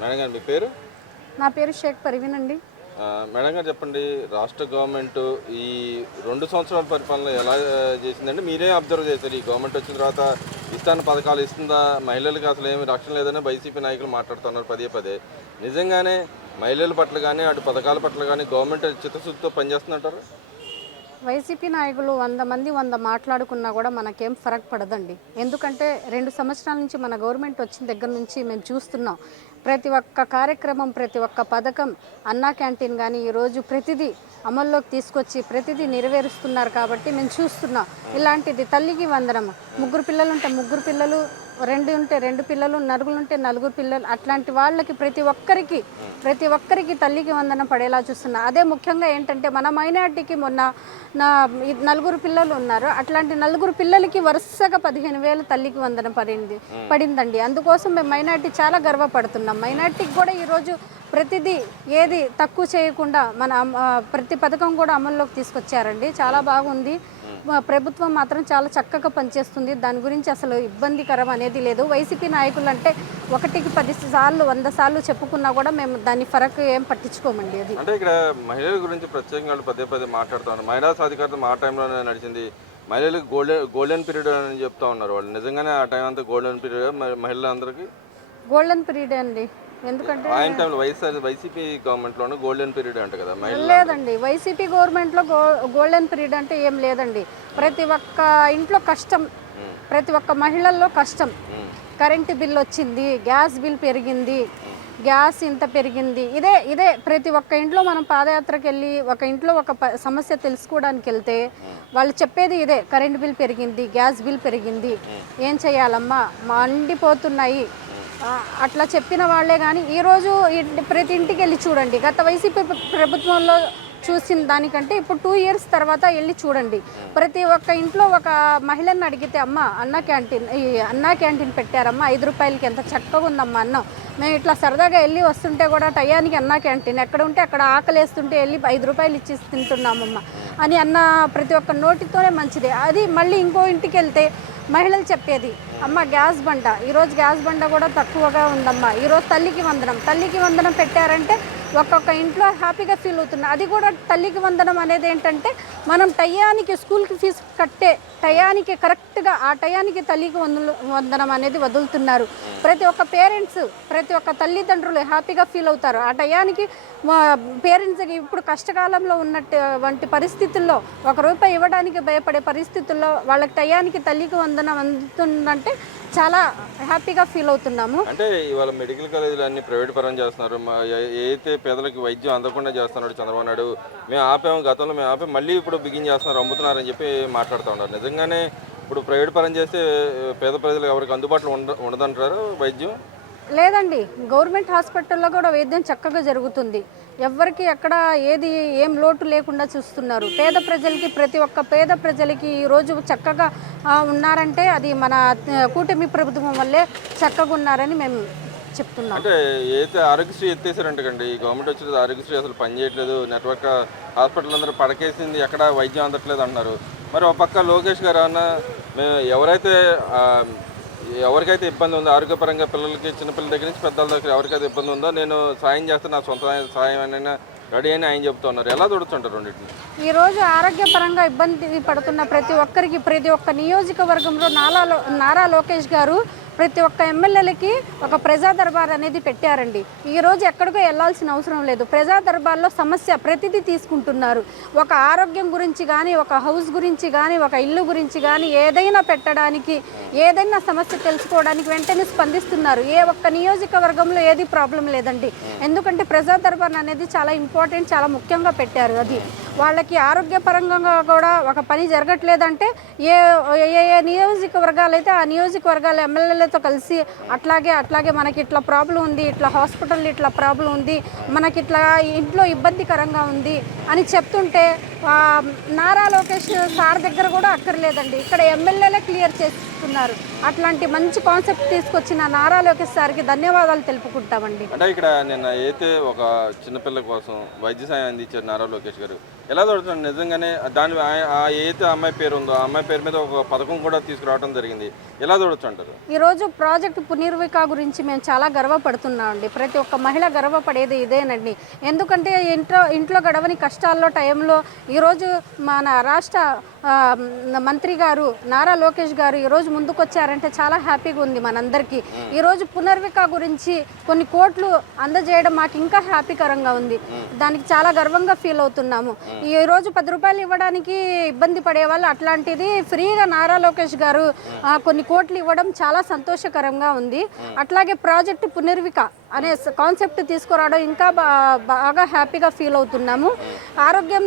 Madam గారు మీ పేరు? నా పేరు షేక్ పర్వీన్ అండి. మేడం గారు చెప్పండి, రాష్ట్ర గవర్నమెంట్ ఈ 2 సంవత్సరాల పరిపాలన ఎలా చేసిందంటే మీరే అబ్జర్వ్ చేశారు? ఈ గవర్నమెంట్ వచ్చిన తర్వాత ఇస్తాన పథకాలు ఇస్తుందా, మహిళలకు అసలు ఏమి రక్షణ లేదని వైసీపీ నాయకులు మాట్లాడుతున్నారు పదే పదే. నిజంగానే మహిళల పట్ల కానీ అటు పథకాల పట్ల కానీ గవర్నమెంట్ చిత్తశుద్ధితో పనిచేస్తుందంటారు? వైసీపీ నాయకులు 100 మంది 100 మాట్లాడుకున్నా కూడా మనకేం ఫరక్ పడదండి. ఎందుకంటే 2 సంవత్సరాల నుంచి మన గవర్నమెంట్ వచ్చిన దగ్గర నుంచి మేము చూస్తున్నాం. ప్రతి ఒక్క కార్యక్రమం, ప్రతి ఒక్క పథకం, అన్నా క్యాంటీన్ కానీ ఈరోజు ప్రతిదీ అమల్లోకి తీసుకొచ్చి ప్రతిదీ నెరవేరుస్తున్నారు కాబట్టి మేము చూస్తున్నాం. ఇలాంటిది తల్లికి వందనం, 3 పిల్లలు ఉంటే 3 పిల్లలు, 2 ఉంటే 2 పిల్లలు, నలుగురు ఉంటే 4 పిల్లలు, అట్లాంటి వాళ్ళకి ప్రతి ఒక్కరికి తల్లికి వందనం పడేలా చూస్తున్నా. అదే ముఖ్యంగా ఏంటంటే మన మైనార్టీకి మొన్న 4 పిల్లలు ఉన్నారు. అట్లాంటి 4 పిల్లలకి వరుసగా 15,000 తల్లికి వందనం పడిందండి. అందుకోసం మేము మైనార్టీ చాలా గర్వపడుతున్నాం. మైనార్టీకి కూడా ఈరోజు ప్రతిదీ ఏది తక్కువ చేయకుండా మన ప్రతి పథకం కూడా అమల్లోకి తీసుకొచ్చారండి. చాలా బాగుంది. ప్రభుత్వం మాత్రం చాలా చక్కగా పనిచేస్తుంది. దాని గురించి అసలు ఇబ్బందికరం అనేది లేదు. వైసీపీ నాయకులు అంటే 1కి 10 సార్లు 100 సార్లు చెప్పుకున్నా కూడా మేము దాన్ని ఫరక్ ఏం పట్టించుకోమండి. అది అంటే ఇక్కడ మహిళల గురించి ప్రత్యేకంగా పదే పదే మాట్లాడుతాను. మహిళా సాధికారత మా టైంలోనే నడిచింది. మహిళలకు గోల్డెన్ పీరియడ్ అని చెప్తా ఉన్నారు వాళ్ళు. నిజంగానే ఆ టైం అంతా గోల్డెన్ పీరియడ్ మహిళలందరికీ? గోల్డెన్ పీరియడ్ అండి. ఎందుకంటే ఆయన టైంలో వైసీపీ గవర్నమెంట్లోనే గోల్డెన్ పీరియడ్ అంట కదా? లేదండి, వైసీపీ గవర్నమెంట్లో గోల్డెన్ పీరియడ్ అంటే ఏం లేదండి. ప్రతి ఒక్క ఇంట్లో కష్టం, ప్రతి ఒక్క మహిళల్లో కష్టం. కరెంటు బిల్ వచ్చింది, గ్యాస్ బిల్ పెరిగింది, గ్యాస్ ఇంత పెరిగింది. ఇదే ప్రతి ఒక్క ఇంట్లో మనం పాదయాత్రకు వెళ్ళి ఒక ఇంట్లో ఒక సమస్య తెలుసుకోవడానికి వెళ్తే వాళ్ళు చెప్పేది ఇదే, కరెంటు బిల్ పెరిగింది, గ్యాస్ బిల్ పెరిగింది, ఏం చేయాలమ్మా, మండిపోతున్నాయి, అట్లా చెప్పిన వాళ్ళే. కానీ ఈరోజు ప్రతి ఇంటికి వెళ్ళి చూడండి. గత వైసీపీ ప్రభుత్వంలో చూసిన దానికంటే ఇప్పుడు 2 ఇయర్స్ తర్వాత వెళ్ళి చూడండి. ప్రతి ఒక్క ఇంట్లో ఒక మహిళను అడిగితే అమ్మ అన్నా క్యాంటీన్ పెట్టారమ్మా, 5 రూపాయలకి ఎంత చక్కగా ఉందమ్మా అన్నం. మేము ఇట్లా సరదాగా వెళ్ళి వస్తుంటే కూడా టయానికి అన్నా క్యాంటీన్ ఎక్కడ ఉంటే అక్కడ ఆకలి వేస్తుంటే వెళ్ళి 5 రూపాయలు ఇచ్చి తింటున్నామమ్మ అని అన్న ప్రతి ఒక్క నోటితోనే మంచిదే. అది మళ్ళీ ఇంకో ఇంటికి వెళ్తే మహిళలు చెప్పేది, అమ్మ గ్యాస్ బండ, ఈరోజు గ్యాస్ బండ కూడా తక్కువగా ఉందమ్మా, ఈరోజు తల్లికి వందనం పెట్టారంటే ఒక్కొక్క ఇంట్లో హ్యాపీగా ఫీల్ అవుతున్నా. అది కూడా తల్లికి వందనం అనేది ఏంటంటే మనం టయానికి స్కూల్కి ఫీజు కట్టే టయానికి కరెక్ట్గా ఆ టయానికి తల్లికి వందనం అనేది వదులుతున్నారు. ప్రతి ఒక్క పేరెంట్స్, ప్రతి ఒక్క తల్లిదండ్రులు హ్యాపీగా ఫీల్ అవుతారు. ఆ టయానికి పేరెంట్స్కి ఇప్పుడు కష్టకాలంలో ఉన్నటువంటి పరిస్థితుల్లో ₹1 ఇవ్వడానికి భయపడే పరిస్థితుల్లో వాళ్ళకి టయానికి తల్లికి వందనం అందుతుందంటే చాలా హ్యాపీగా ఫీల్ అవుతున్నాము. అంటే ఇవాళ మెడికల్ కాలేజీలు అన్ని ప్రైవేట్ పరం చేస్తున్నారు. ఏదైతే పేదలకు వైద్యం అందకుండా చేస్తున్నాడు చంద్రబాబు నాయుడు, మేము ఆపాము, గతంలో మేము ఆపే మళ్ళీ ఇప్పుడు బిగిన్ చేస్తున్నారు, అమ్ముతున్నారని చెప్పి మాట్లాడుతూ ఉన్నారు. నిజంగానే ఇప్పుడు ప్రైవేట్ పరం చేస్తే పేద ప్రజలకు ఎవరికి అందుబాటులో ఉండదంటారు వైద్యం? లేదండి, గవర్నమెంట్ హాస్పిటల్లో కూడా వైద్యం చక్కగా జరుగుతుంది. ఎవరికి ఎక్కడ ఏం లోటు లేకుండా చూస్తున్నారు. ప్రతి ఒక్క పేద ప్రజలకి ఈరోజు చక్కగా ఉన్నారంటే అది మన కూటమి ప్రభుత్వం వల్లే చక్కగా ఉన్నారని మేము చెప్తున్నాం. అంటే ఏదైతే ఆరోగ్యశ్రీ ఎత్తేసారంటండి, ఈ గవర్నమెంట్ వచ్చిన ఆరోగ్యశ్రీ అసలు పనిచేయట్లేదు, నెట్వర్క్ హాస్పిటల్ అందరూ పడకేసింది, ఎక్కడ వైద్యం అందట్లేదు అంటున్నారు. మరి ఒక పక్క లోకేష్ గారు అన్న ఎవరికైతే ఇబ్బంది ఉందో ఆరోగ్యపరంగా, పిల్లలకి, చిన్నపిల్లల దగ్గర నుంచి పెద్దల దగ్గర ఎవరికైతే ఇబ్బంది ఉందో నేను సాయం చేస్తే నా సొంత సాయం అయినా రెడీ అని ఆయన చెప్తూ ఉన్నారు. ఎలా చూడొచ్చుంటారు రెండింటిని? ఈరోజు ఆరోగ్యపరంగా ఇబ్బంది పడుతున్న ప్రతి ఒక్కరికి, ప్రతి ఒక్క నియోజకవర్గంలో నారా లోకేష్ గారు ప్రతి ఒక్క ఎమ్మెల్యేలకి ఒక ప్రజా దర్బార్ అనేది పెట్టారండి. ఈరోజు ఎక్కడికో వెళ్ళాల్సిన అవసరం లేదు. ప్రజా దర్బార్లో సమస్య ప్రతిదీ తీసుకుంటున్నారు. ఒక ఆరోగ్యం గురించి కానీ, ఒక హౌస్ గురించి కానీ, ఒక ఇల్లు గురించి కానీ ఏదైనా పెట్టడానికి, ఏదైనా సమస్య తెలుసుకోవడానికి వెంటనే స్పందిస్తున్నారు. ఏ ఒక్క నియోజకవర్గంలో ఏది ప్రాబ్లం లేదండి. ఎందుకంటే ప్రజా దర్బార్ అనేది చాలా ఇంపార్టెంట్, చాలా ముఖ్యంగా పెట్టారు. అది వాళ్ళకి ఆరోగ్యపరంగా కూడా ఒక పని జరగట్లేదంటే ఏ నియోజకవర్గాలు అయితే ఆ నియోజకవర్గాల ఎమ్మెల్యేలతో కలిసి అట్లాగే మనకి ఇట్లా ప్రాబ్లం ఉంది, ఇట్లా హాస్పిటల్ ఇట్లా ప్రాబ్లం ఉంది, మనకి ఇట్లా ఇంట్లో ఇబ్బందికరంగా ఉంది అని చెప్తుంటే నారా లోకేష్ సార్ దగ్గర కూడా అక్కర్లేదండి, ఇక్కడ ఎమ్మెల్యేలే క్లియర్ చేస్తున్నారు. అట్లాంటి మంచి కాన్సెప్ట్ తీసుకొచ్చిన నారా లోకేష్ సార్కి ధన్యవాదాలు తెలుపుకుంటామండి. అంటే ఇక్కడ నిన్న అయితే ఒక చిన్నపిల్ల కోసం వైద్య సాయం అందించారు నారా లోకేష్ గారు. ఎలా దొరుకుతుంది నిజంగానే దాని ఏదైతే అమ్మాయి పేరు ఉందో ఆ అమ్మాయి పేరు మీద ఒక పథకం కూడా తీసుకురావడం జరిగింది. ఎలా చూడొచ్చు అంటారు? ఈరోజు ప్రాజెక్టు పునర్విక గురించి మేము చాలా గర్వపడుతున్నామండి. ప్రతి ఒక్క మహిళ గర్వపడేది ఇదేనండి. ఎందుకంటే ఇంట్లో గడవని కష్టాల్లో టైంలో ఈరోజు మన రాష్ట్ర మంత్రి గారు నారా లోకేష్ గారు ఈరోజు ముందుకొచ్చారంటే చాలా హ్యాపీగా ఉంది మనందరికీ. ఈరోజు పునర్విక గురించి కొన్ని కోట్లు అందజేయడం మాకు ఇంకా హ్యాపీకరంగా ఉంది. దానికి చాలా గర్వంగా ఫీల్ అవుతున్నాము. ఈరోజు 10 రూపాయలు ఇవ్వడానికి ఇబ్బంది పడేవాళ్ళు అట్లాంటిది ఫ్రీగా నారా లోకేష్ గారు కొన్ని కోట్లు ఇవ్వడం చాలా సంతోషకరంగా ఉంది. అట్లాగే ప్రాజెక్టు పునర్విక అనే కాన్సెప్ట్ తీసుకురావడం ఇంకా బాగా హ్యాపీగా ఫీల్ అవుతున్నాము. ఆరోగ్యం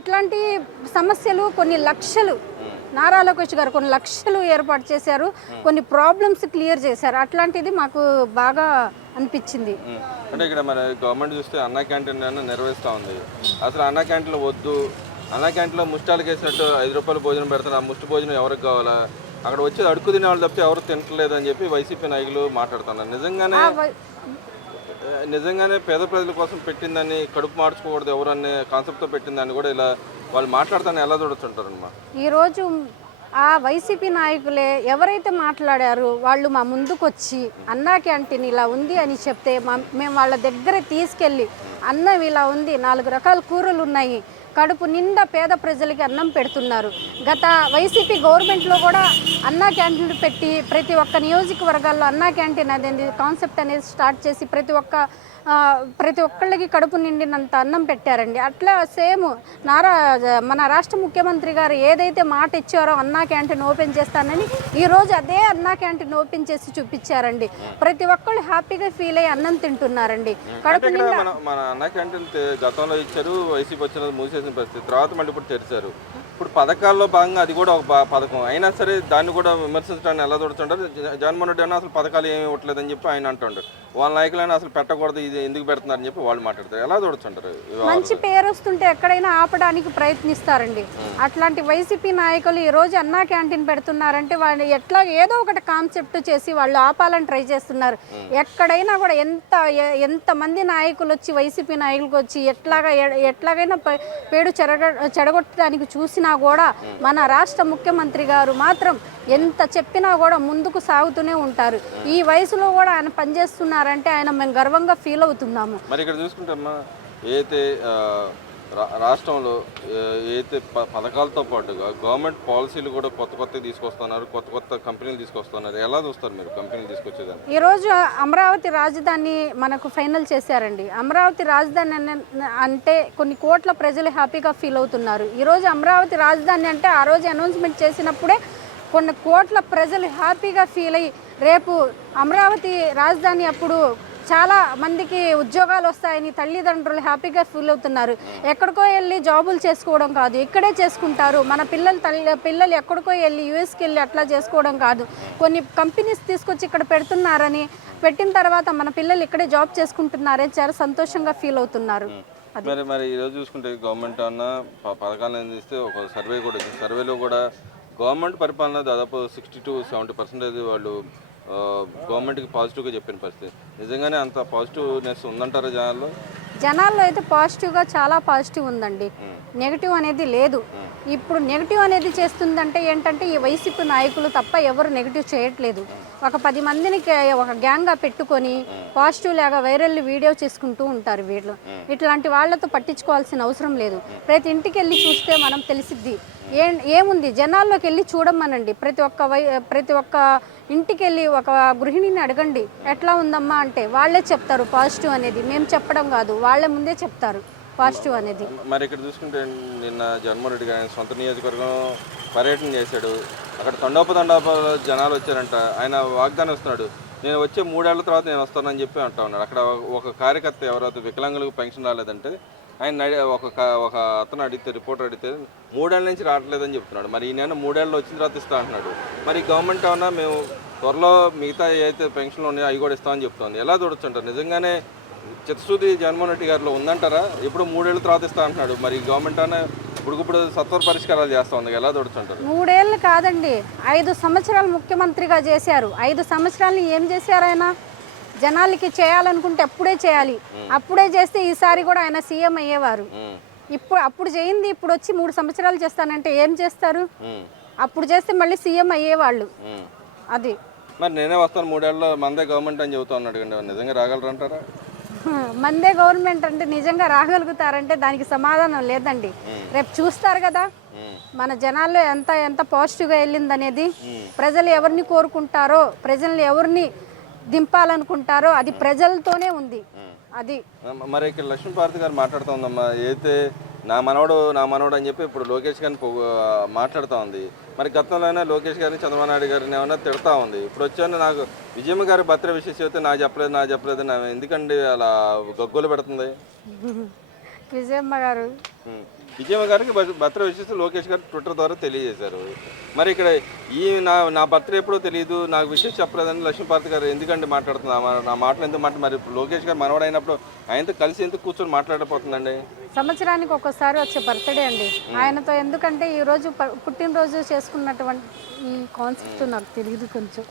ఇట్లాంటి సమస్యలు కొన్ని లక్షలు నారా లోకేష్ గారు కొన్ని లక్షలు ఏర్పాటు చేశారు, కొన్ని ప్రాబ్లమ్స్ క్లియర్ చేశారు. అట్లాంటిది మాకు బాగా అనిపించింది. అంటే ఇక్కడ మన గవర్నమెంట్ చూస్తే అన్నా క్యాంటీన్ నిర్వహిస్తూ ఉంది. అసలు అన్నా క్యాంటీన్లో వద్దు, అన్నా క్యాంటీన్లో ముష్టాలకు వేసినట్టు 5 రూపాయలు భోజనం పెడతారు, ఆ ముష్టి భోజనం ఎవరికి కావాలా, అక్కడ వచ్చి అడుగు తినే వాళ్ళు తప్పితే ఎవరు తింటలేదు అని చెప్పి వైసీపీ నాయకులు మాట్లాడుతున్నారు. నిజంగానే పేద ప్రజల కోసం పెట్టిందని, కడుపు మార్చుకోకూడదు ఎవరనే కాన్సెప్ట్తో పెట్టిందని కూడా ఇలా వాళ్ళు మాట్లాడుతాను ఎలా చూడొచ్చుంటారమ్మా? ఈరోజు ఆ వైసీపీ నాయకులే ఎవరైతే మాట్లాడారో వాళ్ళు మా ముందుకొచ్చి అన్నా క్యాంటీన్ ఇలా ఉంది అని చెప్తే మేము వాళ్ళ దగ్గర తీసుకెళ్ళి అన్నం ఇలా ఉంది, 4 రకాల కూరలు ఉన్నాయి, కడుపు నిండా పేద ప్రజలకి అన్నం పెడుతున్నారు. గత వైసీపీ గవర్నమెంట్లో కూడా అన్నా క్యాంటీన్లు పెట్టి ప్రతి ఒక్క నియోజకవర్గాల్లో అన్నా క్యాంటీన్ అనేది కాన్సెప్ట్ అనేది స్టార్ట్ చేసి ప్రతి ఒక్కళ్ళకి కడుపు నిండినంత అన్నం పెట్టారండి. అట్లా సేమ్ మన రాష్ట్ర ముఖ్యమంత్రి గారు ఏదైతే మాట ఇచ్చారో అన్నా క్యాంటీన్ ఓపెన్ చేస్తానని ఈరోజు అదే అన్నా క్యాంటీన్ ఓపెన్ చేసి చూపించారండి. ప్రతి ఒక్కళ్ళు హ్యాపీగా ఫీల్ అయ్యి అన్నం తింటున్నారండి. కడుపు నిండా మన అన్నా క్యాంటీన్ గతంలో ఇచ్చారు, వైసీపీ వచ్చిన మూసేసిన పరిస్థితి, తర్వాత మళ్ళీ ఇప్పుడు తెరిచారు. ఇప్పుడు పథకాల్లో భాగంగా అది కూడా ఒక పథకం అయినా సరే దాన్ని కూడా విమర్శించడాన్ని ఎలా చూడుతుంటారు? జగన్మోహన్ రెడ్డి అయినా అసలు పథకాలు ఏమి ఇవ్వట్లేదని చెప్పి ఆయన అంటుంటారు. వాళ్ళ నాయకులైనా అసలు పెట్టకూడదు, ఇది ఎందుకు పెడుతున్నారని చెప్పి వాళ్ళు మాట్లాడతారు. ఎలా చూడొచ్చుంటారు? మంచి పేరు వస్తుంటే ఎక్కడైనా ఆపడానికి ప్రయత్నిస్తారండి. అట్లాంటి వైసీపీ నాయకులు ఈరోజు అన్నా క్యాంటీన్ పెడుతున్నారంటే వాళ్ళు ఏదో ఒకటి కాన్సెప్ట్ చేసి వాళ్ళు ఆపాలని ట్రై చేస్తున్నారు. ఎక్కడైనా కూడా ఎంతమంది నాయకులు వచ్చి వైసీపీ నాయకులకు వచ్చి ఎట్లాగైనా పేరు చెడగొట్టడానికి చూసినా కూడా మన రాష్ట్ర ముఖ్యమంత్రి గారు మాత్రం ఎంత చెప్పినా కూడా ముందుకు సాగుతూనే ఉంటారు. ఈ వయసులో కూడా ఆయన పనిచేస్తున్నారంటే మేము గర్వంగా ఫీల్ అవుతున్నాము. మరి ఇక్కడ చూసుకుంటామా ఏదైతే రాష్ట్రంలో ఏదైతే పథకాలతో పాటుగా గవర్నమెంట్ పాలసీలు కూడా కొత్త తీసుకొస్తున్నారు, కొత్త కంపెనీలు తీసుకొస్తున్నారు. ఎలా చూస్తారు మీరు కంపెనీలు తీసుకొచ్చేదాన్ని? ఈరోజు అమరావతి రాజధాని మనకు ఫైనల్ చేశారండి. అమరావతి రాజధాని అంటే కొన్ని కోట్ల ప్రజలు హ్యాపీగా ఫీల్ అవుతున్నారు. ఈరోజు అమరావతి రాజధాని అంటే ఆ రోజు అనౌన్స్మెంట్ చేసినప్పుడే కొన్ని కోట్ల ప్రజలు హ్యాపీగా ఫీల్ అయ్యి రేపు అమరావతి రాజధాని అప్పుడు చాలా మందికి ఉద్యోగాలు వస్తాయని తల్లిదండ్రులు హ్యాపీగా ఫీల్ అవుతున్నారు. ఎక్కడికో వెళ్ళి జాబులు చేసుకోవడం కాదు, ఇక్కడే చేసుకుంటారు. మన పిల్లలు ఎక్కడికో వెళ్ళి యూఎస్కి వెళ్ళి అట్లా చేసుకోవడం కాదు, కొన్ని కంపెనీస్ తీసుకొచ్చి ఇక్కడ పెట్టిన తర్వాత మన పిల్లలు ఇక్కడే జాబ్ చేసుకుంటున్నారని చాలా సంతోషంగా ఫీల్ అవుతున్నారు. మరి ఈరోజు చూసుకుంటే గవర్నమెంట్ అన్న పథకాలను అందిస్తే ఒక సర్వే కూడా వచ్చింది. సర్వేలో కూడా గవర్నమెంట్ పరిపాలన దాదాపు 60 to 70% వాళ్ళు గవర్నమెంట్కి పాజిటివ్గా చెప్పిన పరిస్థితి. నిజంగానే అంత పాజిటివ్నెస్ ఉందంటారా జనాల్లో? అయితే పాజిటివ్గా చాలా పాజిటివ్ ఉందండి, నెగిటివ్ అనేది లేదు. ఇప్పుడు నెగిటివ్ అనేది చేస్తుందంటే ఏంటంటే ఈ వైసీపీ నాయకులు తప్ప ఎవరు నెగిటివ్ చేయట్లేదు. ఒక 10 మందిని ఒక గ్యాంగ్గా పెట్టుకొని పాజిటివ్ లాగా వైరల్ వీడియో చేసుకుంటూ ఉంటారు వీళ్ళు. ఇట్లాంటి వాళ్ళతో పట్టించుకోవాల్సిన అవసరం లేదు. ప్రతి ఇంటికి వెళ్ళి చూస్తే మనం తెలిసిద్ది ఏముంది. జనాల్లోకి వెళ్ళి చూడమనండి. ప్రతి ఒక్క ఇంటికి వెళ్ళి ఒక గృహిణిని అడగండి ఎట్లా ఉందమ్మా అంటే వాళ్ళే చెప్తారు పాజిటివ్ అనేది. మేము చెప్పడం కాదు, వాళ్ళే ముందే చెప్తారు పాజిటివ్ అనేది. మరి ఇక్కడ చూసుకుంటే నిన్న జగన్మోహన్ రెడ్డి గారి సొంత నియోజకవర్గం పర్యటన చేశాడు. అక్కడ తండోప జనాలు వచ్చారంట. ఆయన వాగ్దానం ఇస్తున్నాడు, నేను వచ్చే 3 ఏళ్ల తర్వాత నేను వస్తానని చెప్పి అంటా ఉన్నాడు. అక్కడ ఒక కార్యకర్త ఎవరైతే వికలాంగులకు పెన్షన్ రాలేదంటే ఆయన ఒక అతను అడిగితే, రిపోర్టర్ అడిగితే 3 ఏళ్ళ నుంచి రావట్లేదని చెప్తున్నాడు. మరి ఈ నెల 3 ఏళ్ళు వచ్చిన తర్వాత ఇస్తా అంటున్నాడు. మరి గవర్నమెంట్ ఏమన్నా మేము త్వరలో మిగతా ఏదైతే పెన్షన్లు ఉన్నాయో అవి కూడా ఇస్తామని చెప్తోంది. ఎలా చూడొచ్చు అంటారు? నిజంగానే చిత్తశుద్ధి జగన్మోహన్ రెడ్డి గారిలో ఉందంటారా? ఇప్పుడు 3 ఏళ్ళ తర్వాత ఇస్తా అంటున్నాడు. మరి గవర్నమెంట్ అనే ఇప్పుడు సత్వర పరిష్కారాలు చేస్తా ఉంది, ఎలా దొడుచుంటారు? 3 ఏళ్ళు కాదండి, 5 సంవత్సరాలు ముఖ్యమంత్రిగా చేశారు. 5 సంవత్సరాలు ఏం చేశారు ఆయన? జనాలకి చేయాలనుకుంటే అప్పుడే చేయాలి, అప్పుడే చేస్తే ఈసారి కూడా ఆయన సీఎం అయ్యేవారు. అప్పుడు చేయింది ఇప్పుడు వచ్చి 3 సంవత్సరాలు చేస్తానంటే ఏం చేస్తారు? అప్పుడు చేస్తే మళ్ళీ సీఎం అయ్యేవాళ్ళు. అది మరి నేనే వస్తాను 3 ఏళ్ళలో మందే గవర్నమెంట్ అని చెబుతా ఉన్నాడు కండి, నిజంగా రాగలరంటారా? మందే గవర్నమెంట్ అంటే నిజంగా రాగలుగుతారంటే దానికి సమాధానం లేదండి. రేపు చూస్తారు కదా మన జనాల్లో ఎంత ఎంత పాజిటివ్గా వెళ్ళింది అనేది. ప్రజలు ఎవరిని కోరుకుంటారో, ప్రజల్ని ఎవరిని దింపాలనుకుంటారో అది ప్రజలతోనే ఉంది. అది మరి ఇక్కడ లక్ష్మీపార్వతి గారు మాట్లాడుతూ ఉందమ్మా, అయితే నా మనవడు అని చెప్పి ఇప్పుడు లోకేష్ గారిని మాట్లాడుతూ ఉంది. మరి గతంలోనే లోకేష్ గారిని చంద్రబాబు నాయుడు గారిని ఏమన్నా తిడతా ఉంది. ఇప్పుడు వచ్చాను నాకు విజయమ్మ గారి బర్త్డే విషయం చెబితే నాకు చెప్పలేదు ఎందుకండి అలా గగ్గోలు పెడుతుంది? విజయమ్మ గారు విజయమ్మ గారికి బర్త్డే విషయం లోకేష్ గారు ట్విట్టర్ ద్వారా తెలియజేశారు. మరి ఇక్కడ నా బర్త్డే ఎప్పుడో తెలియదు, నాకు విషయం చెప్పలేదని లక్ష్మీపార్వతి గారు ఎందుకండి మాట్లాడుతున్నా? నా మాటలు ఎందుకు మరి లోకేష్ గారు మనవడైనప్పుడు ఆయనతో కలిసి ఎందుకు కూర్చొని మాట్లాడకపోతుందండి? సంవత్సరానికి ఒక్కోసారి వచ్చే బర్త్డే అండి ఆయనతో. ఎందుకంటే ఈరోజు పుట్టినరోజు చేసుకున్నటువంటి ఈ కాన్సెప్ట్ నాకు తెలియదు కొంచెం.